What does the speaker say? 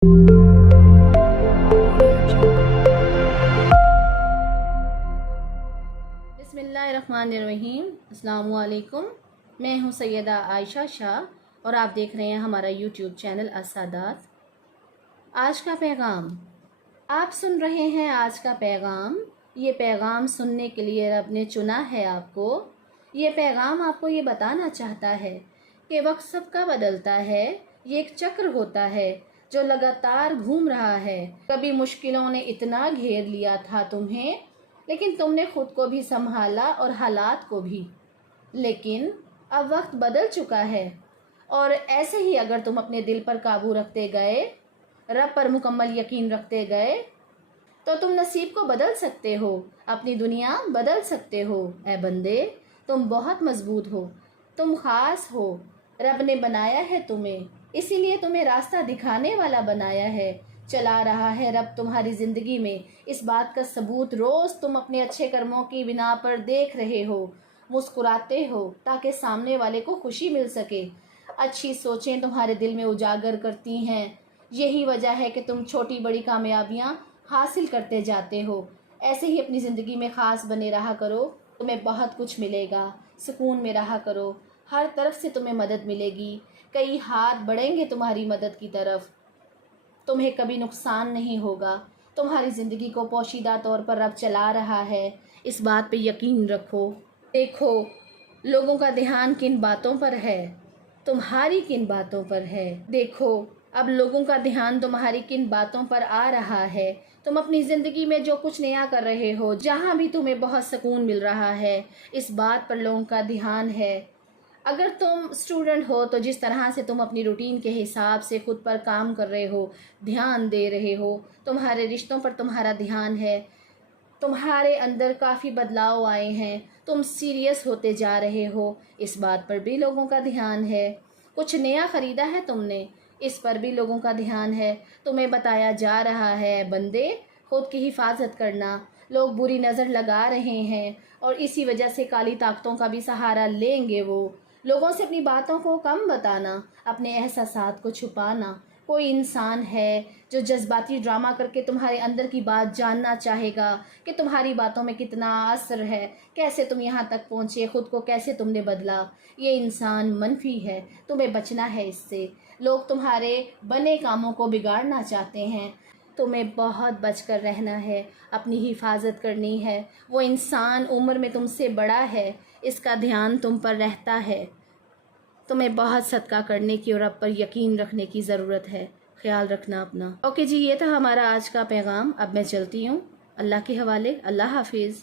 बिस्मिल्लाहिर्रहमानिर्रहीम। अस्सलामु अलैकुम। मैं हूं सैयदा आयशा शाह और आप देख रहे हैं हमारा यूट्यूब चैनल अस्सादात। आज का पैगाम आप सुन रहे हैं। आज का पैगाम, ये पैगाम सुनने के लिए रब ने चुना है आपको। ये पैगाम आपको ये बताना चाहता है कि वक्त सबका बदलता है। ये एक चक्र होता है जो लगातार घूम रहा है। कभी मुश्किलों ने इतना घेर लिया था तुम्हें, लेकिन तुमने खुद को भी संभाला और हालात को भी। लेकिन अब वक्त बदल चुका है और ऐसे ही अगर तुम अपने दिल पर काबू रखते गए, रब पर मुकम्मल यकीन रखते गए, तो तुम नसीब को बदल सकते हो, अपनी दुनिया बदल सकते हो। ऐ बंदे, तुम बहुत मजबूत हो, तुम खास हो। रब ने बनाया है तुम्हें, इसीलिए तुम्हें रास्ता दिखाने वाला बनाया है, चला रहा है रब तुम्हारी ज़िंदगी में। इस बात का सबूत रोज़ तुम अपने अच्छे कर्मों की बिना पर देख रहे हो, मुस्कुराते हो ताकि सामने वाले को खुशी मिल सके। अच्छी सोचें तुम्हारे दिल में उजागर करती हैं। यही वजह है कि तुम छोटी बड़ी कामयाबियाँ हासिल करते जाते हो। ऐसे ही अपनी ज़िंदगी में ख़ास बने रहा करो, तुम्हें बहुत कुछ मिलेगा। सुकून में रहा करो, हर तरफ से तुम्हें मदद मिलेगी। कई हाथ बढ़ेंगे तुम्हारी मदद की तरफ, तुम्हें कभी नुकसान नहीं होगा। तुम्हारी ज़िंदगी को पोशीदा तौर पर रब चला रहा है, इस बात पे यकीन रखो। देखो, लोगों का ध्यान किन बातों पर है, तुम्हारी किन बातों पर है। देखो, अब लोगों का ध्यान तुम्हारी किन बातों पर आ रहा है। तुम अपनी ज़िंदगी में जो कुछ नया कर रहे हो, जहाँ भी तुम्हें बहुत सुकून मिल रहा है, इस बात पर लोगों का ध्यान है। अगर तुम स्टूडेंट हो तो जिस तरह से तुम अपनी रूटीन के हिसाब से खुद पर काम कर रहे हो, ध्यान दे रहे हो, तुम्हारे रिश्तों पर तुम्हारा ध्यान है, तुम्हारे अंदर काफ़ी बदलाव आए हैं, तुम सीरियस होते जा रहे हो, इस बात पर भी लोगों का ध्यान है। कुछ नया ख़रीदा है तुमने, इस पर भी लोगों का ध्यान है। तुम्हें बताया जा रहा है, बंदे, खुद की हिफाजत करना। लोग बुरी नज़र लगा रहे हैं और इसी वजह से काली ताकतों का भी सहारा लेंगे। वो लोगों से अपनी बातों को कम बताना, अपने एहसासात को छुपाना। कोई इंसान है जो जज्बाती ड्रामा करके तुम्हारे अंदर की बात जानना चाहेगा कि तुम्हारी बातों में कितना असर है, कैसे तुम यहाँ तक पहुँचे, ख़ुद को कैसे तुमने बदला। ये इंसान मनफी है, तुम्हें बचना है इससे। लोग तुम्हारे बने कामों को बिगाड़ना चाहते हैं, तुम्हें बहुत बचकर रहना है, अपनी हिफाजत करनी है। वो इंसान उम्र में तुमसे बड़ा है, इसका ध्यान तुम पर रहता है। तुम्हें बहुत सदका करने की और रब पर यकीन रखने की ज़रूरत है। ख्याल रखना अपना। ओके जी, ये था हमारा आज का पैगाम। अब मैं चलती हूँ, अल्लाह के हवाले। अल्लाह हाफिज़।